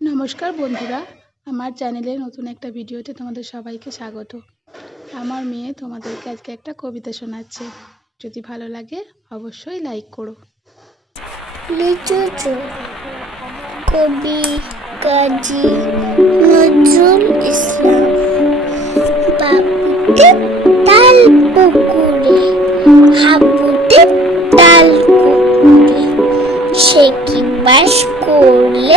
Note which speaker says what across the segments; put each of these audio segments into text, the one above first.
Speaker 1: নমস্কার বন্ধুরা, আমার চ্যানেলে নতুন একটা ভিডিওতে তোমাদের সবাইকে স্বাগত। আমার মেয়ে তোমাদেরকে আজকে একটা কবিতা শোনাচ্ছে। যদি ভালো লাগে অবশ্যই লাইক করো।
Speaker 2: কবি নজরুল ইসলাম সে কি বাস করলে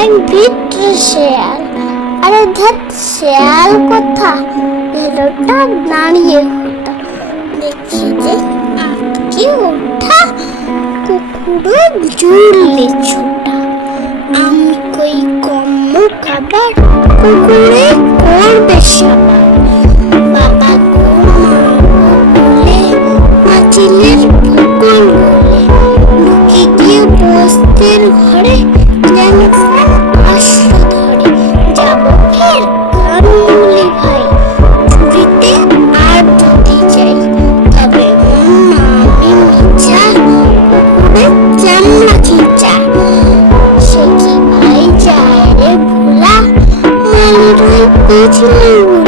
Speaker 2: এক ভিটে শেয়াল। আরে ধ্যাত শেয়াল কোথা ভেলোটা দাঁড়িয়ে হতো। দেখি যে আটকে ওঠা কুকুরও জুড়লে ছোটা। আমি কই কম্ম খাবার কুকুরে করবে সবার। বাবা গো 救命